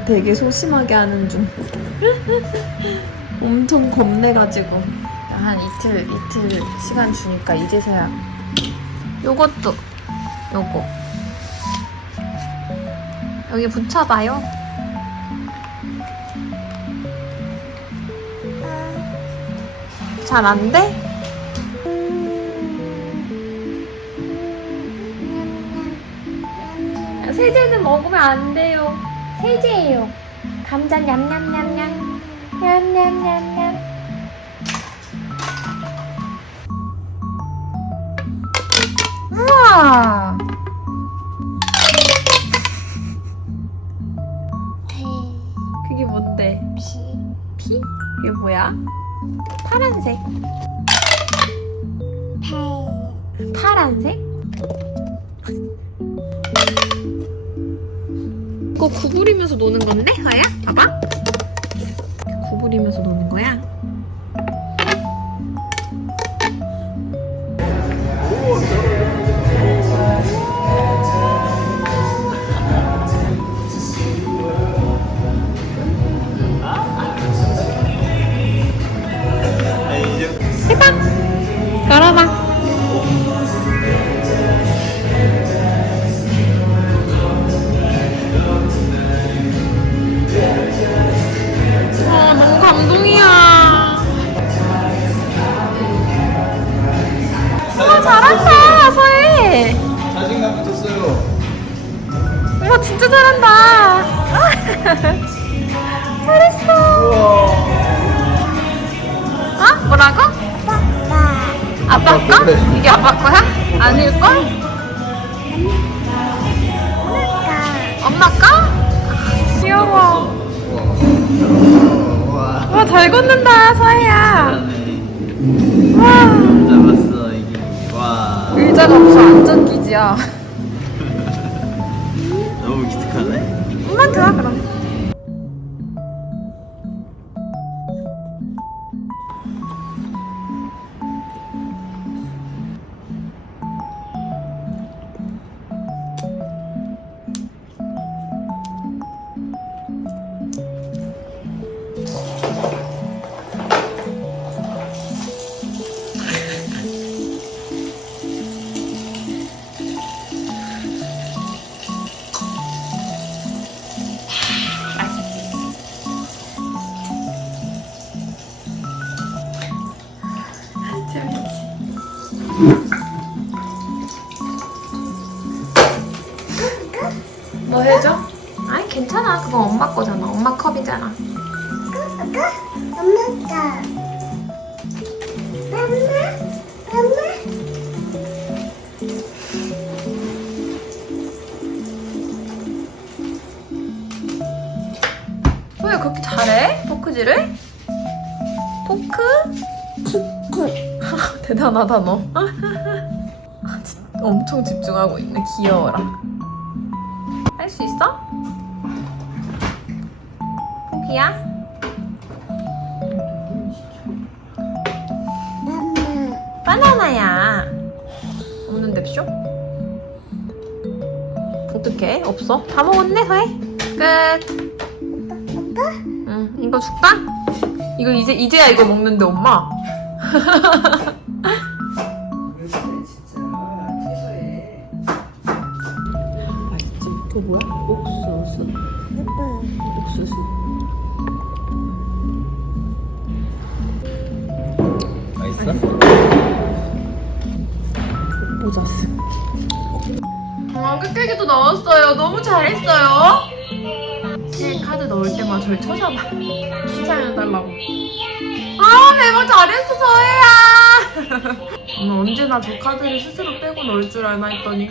지금 되게 소심하게 하는 중. 엄청 겁내가지고. 한 이틀, 이틀 시간 주니까 이제서야. 요것도, 요거. 여기 붙여봐요. 잘 안 돼? 세제는 먹으면 안 돼요. 세제예요. 감자 냠냠냠냠. 냠냠냠냠. 우와! 그게 뭔데? 피? 이게 뭐야? 파란색. 파란색? 이거 구부리면서 노는 건데, 하야? 봐봐. 진짜 잘한다. 잘했어. 어? 뭐라고? 아빠 거? 이게 아빠 거야? 아닐걸? 엄마 거? 귀여워. 우와. 와, 잘 걷는다. 잘하네. 와. 잡았어 이게. 와. 의자가 무슨 안전기지야. 기 뭐 해줘? 아니 괜찮아 그건 엄마 거잖아 엄마 컵이잖아 엄마가. 단하다 너 아, 엄청 집중하고 있네 귀여워라 할 수 있어? 포기야? 바나나야 없는데 쇼? 어떡해? 없어? 다 먹었네 서해? 끝 오빠. 응, 이거 줄까? 이거 이제 이제야 이거 먹는데 엄마. 뭐야? 옥수수. 옥수수. 맛있어? 모자스. 아, 끝까지도 넣었어요. 너무 잘했어요. 실 카드 넣을 때마다 저를 쳐잡아. 칭찬해달라고. 아, 대박 잘했어. 오늘 언제나 저 카드를 스스로 빼고 넣을 줄 알나 했더니.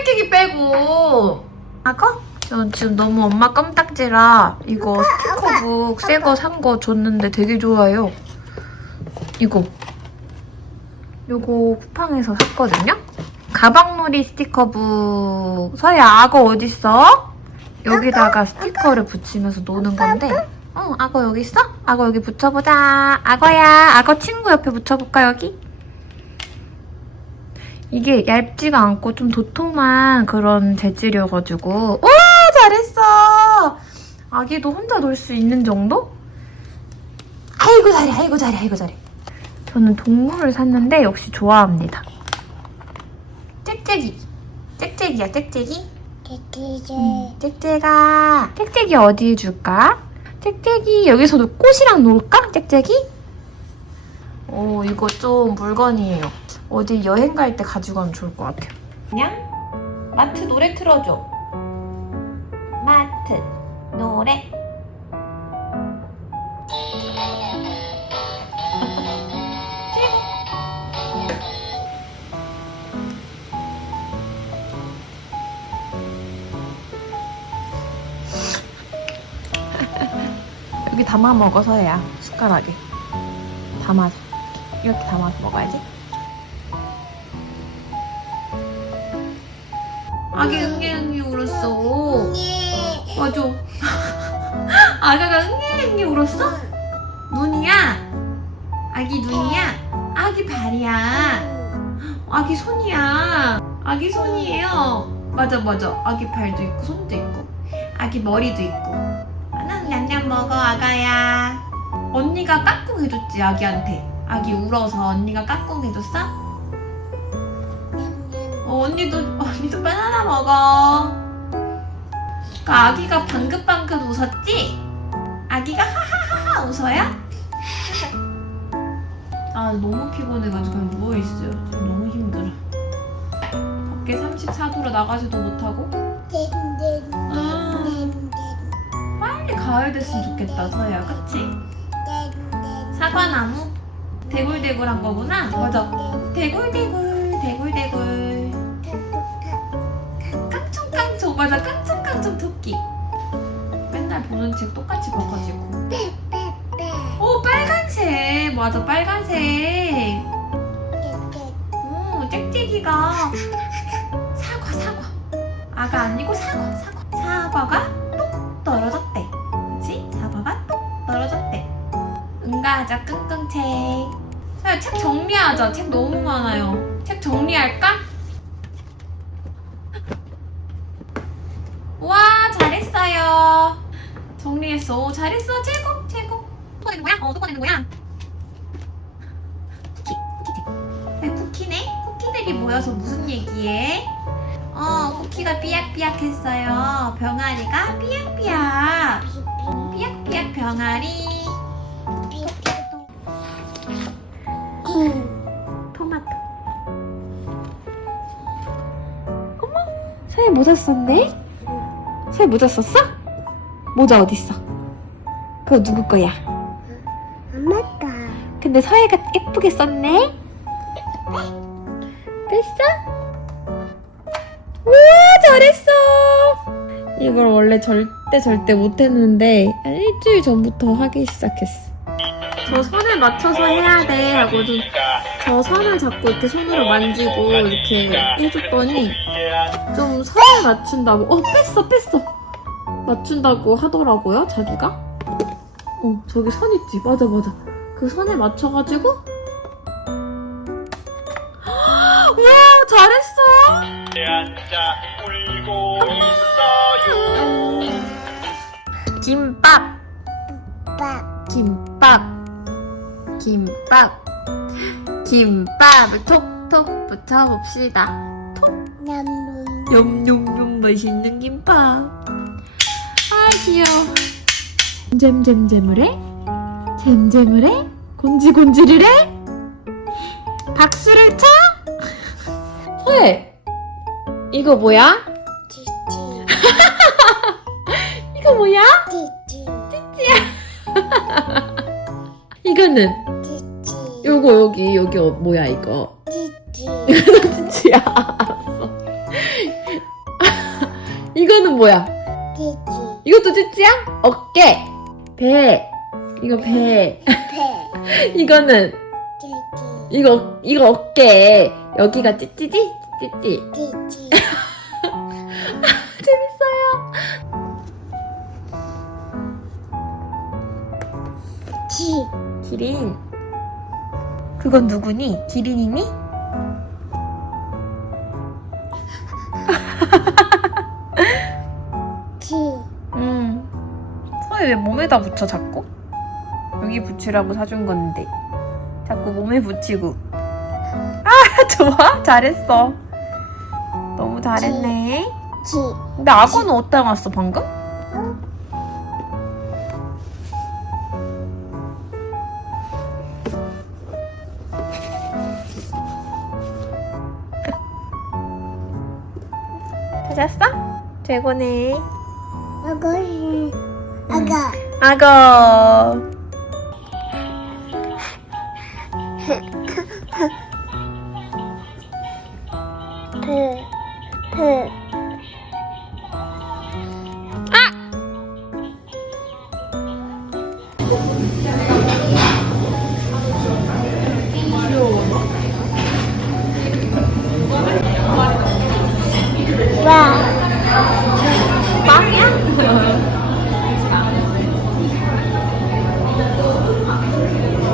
아, 깨끼기 빼고. 아까? 저 지금 너무 엄마 껌딱지라 이거 스티커북 새 거 산 거 줬는데 되게 좋아요. 이거. 요거 쿠팡에서 샀거든요? 가방놀이 스티커북. 서야 악어 어딨어? 여기다가 스티커를 붙이면서 노는 건데. 어, 악어 여기 있어? 악어 여기 붙여보자. 악어야. 악어 친구 옆에 붙여볼까, 여기? 이게 얇지가 않고 좀 도톰한 그런 재질이어가지고. 와! 잘했어. 아기도 혼자 놀 수 있는 정도? 아이고 잘해, 아이고 잘해, 아이고 잘해. 저는 동물을 샀는데 역시 좋아합니다. 짹짹이. 짹짹이야, 짹짹이. 깨끗이. 짹짹아. 짹짹이 어디에 줄까? 짹짹이 여기서도 꽃이랑 놀까? 짹짹이? 오, 이거 좀 물건이에요. 어디 여행 갈 때 가지고 가면 좋을 것 같아요. 그냥 마트 노래 틀어줘. 마트 노래. 여기 담아 먹어서야 숟가락에 담아서 이렇게 담아서 먹어야지. 아기 응애 응애 울었어. 예. 맞아. 아가가 응애 응애 울었어? 눈이야? 아기 눈이야? 아기 발이야? 아기 손이야? 아기 손이에요. 맞아 맞아. 아기 발도 있고 손도 있고 아기 머리도 있고. 나는 냠냠 먹어 아가야. 언니가 까꿍 해줬지 아기한테. 아기 울어서 언니가 까꿍 해줬어? 어, 언니도 언니도 바나나 먹어. 그 아기가 방긋방긋 웃었지? 아기가 하하하하 웃어요? 아 너무 피곤해가지고 누워 있어요. 너무 힘들어. 밖에 34도로 나가지도 못하고. 아, 빨리 가을 됐으면 좋겠다 서야, 그치? 사과나무 대굴대굴한 거구나. 맞아. 대굴대굴. 맞아 깡총깡총 토끼. 맨날 보는 책 똑같이 바꿔지고. 오 빨간색 맞아 빨간색. 오 짹짹이가 사과 사과. 아가 아니고 사과 사과. 사과가 똑 떨어졌대. 그치? 사과가 똑 떨어졌대. 응가하자 끙끙책. 야, 책 정리하자. 책 너무 많아요. 책 정리할까? 와 잘했어요. 오, 잘했어. 최고 최고. 또 꺼내는 거야? 어, 또 꺼내는 거야? 쿠키 쿠키. 네, 쿠키네. 쿠키들이 모여서 무슨 얘기해? 어, 쿠키가 삐약삐약했어요. 병아리가 삐약삐약. 삐약삐약 병아리. 토마토. 어머, 서예 모자 썼네? 서예 모자 썼어? 모자 어딨어? 그거 누구 거야? 엄마가 근데 서예가 예쁘게 썼네? 됐어? 우와, 잘했어! 이걸 원래 절대 절대 못했는데, 한 일주일 전부터 하기 시작했어. 저 선을 맞춰서 해야 돼 하고 좀 저 선을 잡고 이렇게 손으로 만지고 이렇게 해줬더니 좀 선을 맞춘다고 어 뺐어 뺐어 맞춘다고 하더라고요 자기가 어 저기 선 있지? 맞아 맞아. 그 선에 맞춰가지고. 우와 잘했어! 앉아 울고 있어요. 김밥. 밥. 김밥. 김밥. 김밥을 톡톡 붙여봅시다. 냠냠. 염염염 맛있는 김밥. 아 귀여워. 잼잼잼을 해? 잼잼을 해? 곤지곤지를 해? 박수를 쳐? 서해 이거 뭐야? 찌찌 이거 뭐야? 찌찌 이거는 찌찌 요거 여기 여기 어, 뭐야 이거? 찌찌 이거는. 알았어. 이거는 뭐야? 찌찌 이것도 찌찌야? 어깨, 배. 이거 배. 배. 이거는 찌찌 이거 이거 어깨. 여기가 찌찌지 찌찌. 찌찌 재밌어요. 지 기린. 그건 누구니? 기린이니 몸에다 붙여 자꾸? 여기 붙이라고 사준 건데 자꾸 몸에 붙이고 아 좋아 잘했어 너무 잘했네 지. 근데 악어는 어디다 놨어 방금? 찾았어? 최고네 아가씨. 아가. 악어 그. 그. 何?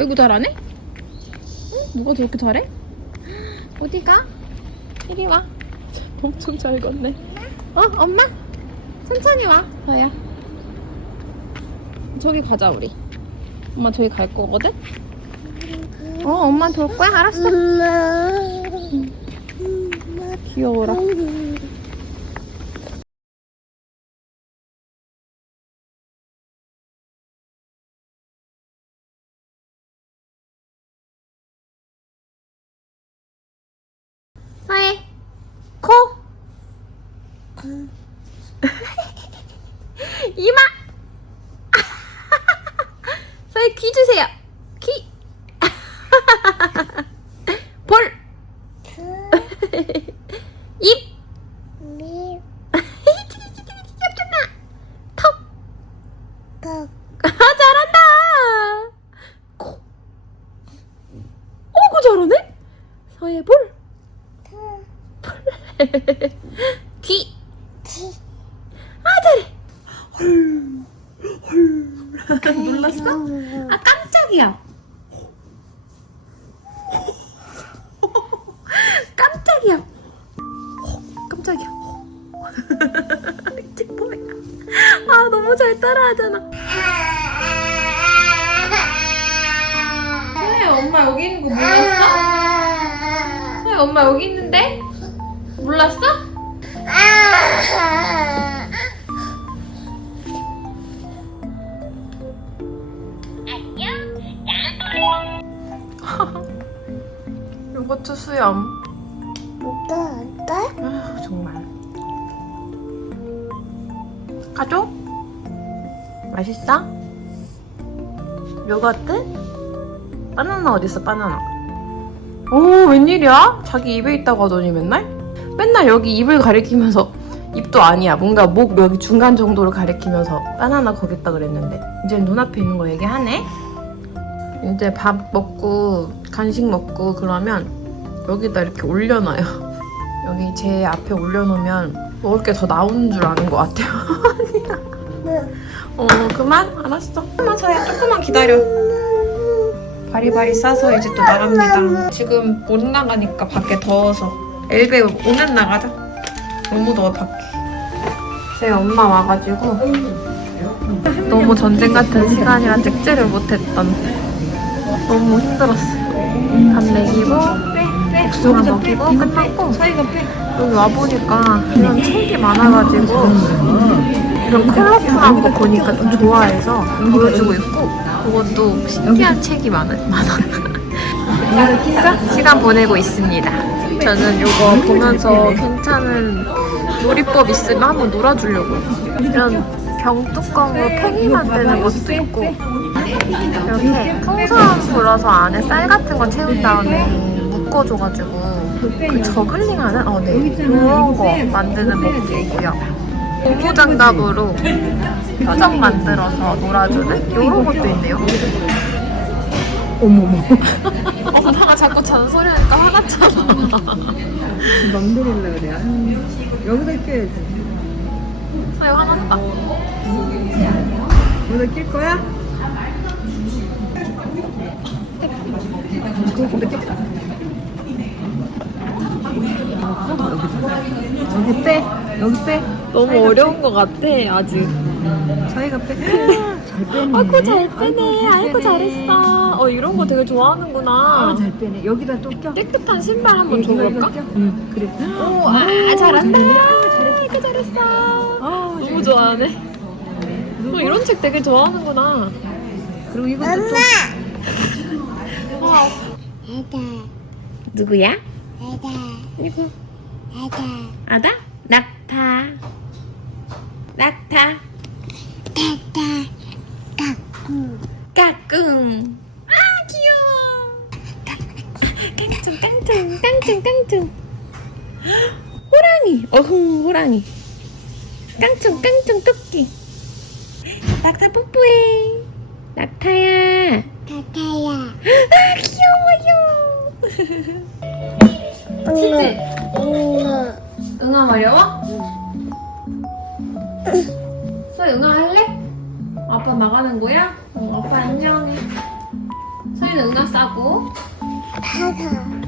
아이고 잘하네? 응? 누가 저렇게 잘해? 어디가? 이리 와. 엄청 잘 걷네. 어, 엄마? 천천히 와, 서야. 저기 가자, 우리. 엄마 저기 갈 거거든? 어, 엄마 돌 거야? 알았어. 귀여워라. 서예, 코. 이마. 서예 귀 주세요. 귀. 볼. 입. 미. 귀엽잖아. 턱. 그. 아, 잘한다. 코. 어구 잘하네. 서예 볼. 귀. 지. 아 잘해. 놀랐어? 아 깜짝이야. 깜짝이야. 깜짝이야. 이게 뭐야? 아 너무 잘 따라하잖아. 왜 엄마 여기 있는 거 몰랐어? 왜 엄마 여기 있는데? 몰랐어? 요거트 수염. 뭐가 어때? 아 정말. 가져? 맛있어? 요거트? 바나나 어딨어 바나나? 오 웬일이야? 자기 입에 있다고 하더니 맨날? 맨날 여기 입을 가리키면서 입도 아니야 뭔가 목 여기 중간 정도를 가리키면서 바나나 거겠다 그랬는데 이제 눈앞에 있는 거 얘기하네? 이제 밥 먹고 간식 먹고 그러면 여기다 이렇게 올려놔요. 여기 제 앞에 올려놓으면 먹을 게 더 나오는 줄 아는 것 같아요. 어 그만? 알았어. 조금만 서야 조금만 기다려. 바리바리 싸서 이제 또 나갑니다. 지금 못 나가니까 밖에 더워서. 엘베 오면 나가자. 너무 더워 밖에. 제 엄마 와가지고 너무 전쟁 같은 시간이라 찍지를 못했던. 너무 힘들었어요. 밥 먹이고 국수나 먹이고 끝났고 여기 와보니까 이런 책이 많아가지고 이런 컬러풀한 거 보니까 좀 좋아해서 보여주고 있고 그것도 신기한 책이 많아. 많아. 시간 보내고 있습니다. 저는 이거 보면서 괜찮은 놀이법 있으면 한번 놀아주려고. 이런 병뚜껑으로 팽이 만드는 것도 있고 이렇게 풍선 불어서 안에 쌀 같은 거 채운 다음에 묶어줘가지고 그 저글링하는 어, 네. 이런 거 만드는 법도 있고요. 고무장갑으로 표정 만들어서 놀아주는 이런 것도 있네요. 어머머. 엄마가 자꾸 잔소리하니까 화났잖아. 맘대로 려 그래. 여기다 껴야지. 아유 화났다. 여기다 낄 거야? 여기 빼. 여기 빼. 너무 어려운 것 같아 아직. 사이가 빼. 잘 빼네. 아이고 잘 빼네. 아이고 잘했어. 어 이런 거 되게 좋아하는구나. 아, 잘 빼네. 여기다 또 껴. 깨끗한 신발 한번 이거, 이거 줘볼까? 껴. 응, 그래. 오, 아 잘한다. 아이고 잘했어. 아, 너무 좋아하네. 너 이런 책 되게 좋아하는구나. 그리고 이것도 또. 애다 누구야? 애다 이거 애다 아다? 낙타. 낙타. 애다 까꿍 까꿍. 아 귀여워. 깡충 깡충 깡충 깡충. 호랑이. 어흥 호랑이. 깡충 깡충 토끼. 낙타 뽀뽀해. 낙타야. 타타야 아 귀여워요. 치즈. 응어 응아 어려워? 서희 응아 할래? 아빠 나가는 거야? 어, 아빠 안녕해. 서희는 응아 싸고. 타타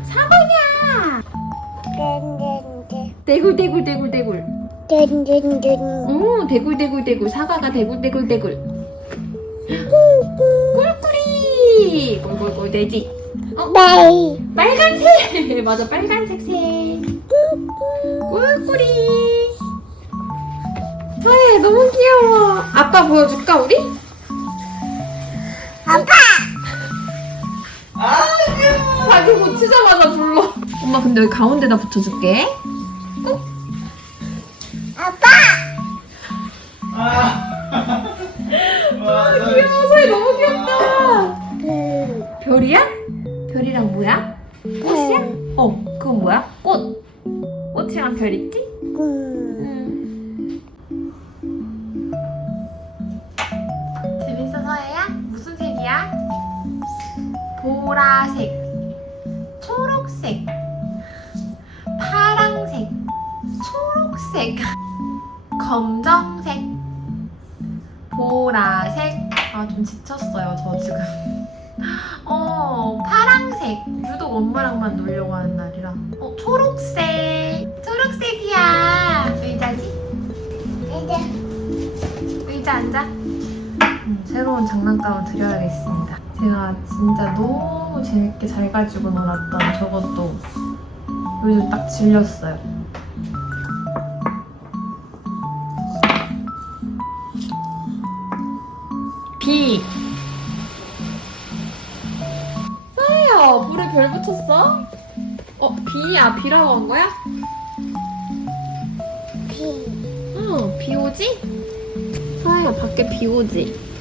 사과야. 땡땡땡 대굴 대굴 대굴 대굴. 땡땡땡 오 대굴 대굴 대굴 사과가 대굴 대굴 대굴. 꿀꿀이. 꿀꿀꿀 돼지. 베이 빨간색. 맞아 빨간색 새. 꿀꿀이. 서희 너무 귀여워. 아빠 보여줄까 우리? 아빠 자기 고치자마자 불러. 엄마 근데 여기 가운데다 붙여줄게. 보라색, 초록색, 파랑색, 초록색, 검정색, 보라색. 아, 좀 지쳤어요, 저 지금. 어, 파랑색. 유독 엄마랑만 놀려고 하는 날이라. 어, 초록색. 초록색이야. 의자지? 애다 의자 앉아. 음, 새로운 장난감을 드려야겠습니다. 제가 진짜 너무 재밌게 잘 가지고 놀았던 저것도 요즘 딱 질렸어요. 비. 서예요. 불에 별 붙였어? 어, 비야. 비라고 한 거야? 비 응, 비 오지? 서아야, 밖에 비 오지?